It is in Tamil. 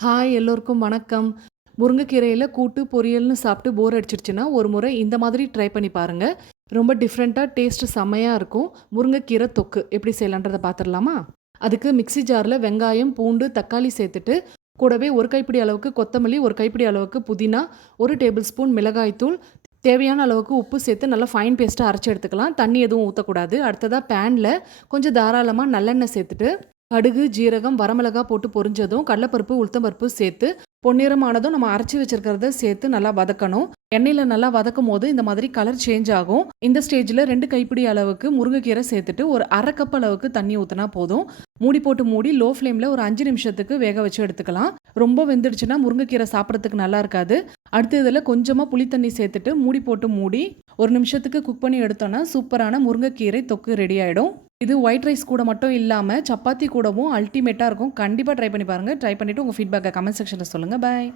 ஹாய் எல்லோருக்கும் வணக்கம். முருங்கைக்கீரையில கூட்டு, பொரியல்னு சாப்பிட்டு போர் அடிச்சிடுச்சுன்னா, ஒரு முறை இந்த மாதிரி ட்ரை பண்ணி பாருங்க. ரொம்ப டிஃப்ரெண்ட்டா டேஸ்ட் செம்மையா இருக்கும். முருங்கைக்கீரை தொக்கு எப்படி செய்யலான்றத பார்த்துடலாமா? அதுக்கு மிக்ஸி ஜார்ல வெங்காயம், பூண்டு, தக்காளி சேர்த்துட்டு, கூடவே 1 கைப்பிடி அளவுக்கு கொத்தமல்லி, 1 கைப்பிடி அளவுக்கு புதினா, 1 டேபிள் ஸ்பூன் மிளகாய்த்தூள், தேவையான அளவுக்கு உப்பு சேர்த்து நல்லா ஃபைன் பேஸ்ட்டா அரைச்சு எடுத்துக்கலாம். தண்ணி எதுவும் ஊத்தக்கூடாது. அடுத்ததா பேன்ல கொஞ்சம் தாராளமா நல்லெண்ணெய் சேர்த்துட்டு கடுகு, ஜீரகம், வரமிளகா போட்டு பொரிஞ்சதும் கடலைப்பருப்பு, உளுத்தம்பருப்பு சேர்த்து பொன்னிறமானதும் நம்ம அரைச்சி வச்சிருக்கிறத சேர்த்து நல்லா வதக்கணும். எண்ணெயில நல்லா வதக்கும்போது இந்த மாதிரி கலர் சேஞ்ச் ஆகும். இந்த ஸ்டேஜ்ல 2 கைப்பிடி அளவுக்கு முருங்கைக்கீரை சேர்த்துட்டு ஒரு 1/2 கப் அளவுக்கு தண்ணி ஊத்துனா போதும். மூடி போட்டு மூடி லோ ஃப்ளேம்ல ஒரு 5 நிமிஷத்துக்கு வேக வச்சு எடுத்துக்கலாம். ரொம்ப வெந்துடுச்சுன்னா முருங்கைக்கீரை சாப்பிட்றதுக்கு நல்லா இருக்காது. அடுத்து இதில் கொஞ்சமா புளி தண்ணி சேர்த்துட்டு மூடி போட்டு மூடி 1 நிமிஷத்துக்கு குக் பண்ணி எடுத்தோம்னா சூப்பரான முருங்கைக்கீரை தொக்கு ரெடி ஆயிடும். இது ஒயிட் ரைஸ் கூட மட்டும் இல்லாம, சப்பாத்தி கூடவும் அல்டிமேட்டா இருக்கும். கண்டிப்பா ட்ரை பண்ணி பாருங்க. ட்ரை பண்ணிட்டு உங்க ஃபீட்பேக்க கமெண்ட் செக்ஷன்ல சொல்லுங்க. பாய்.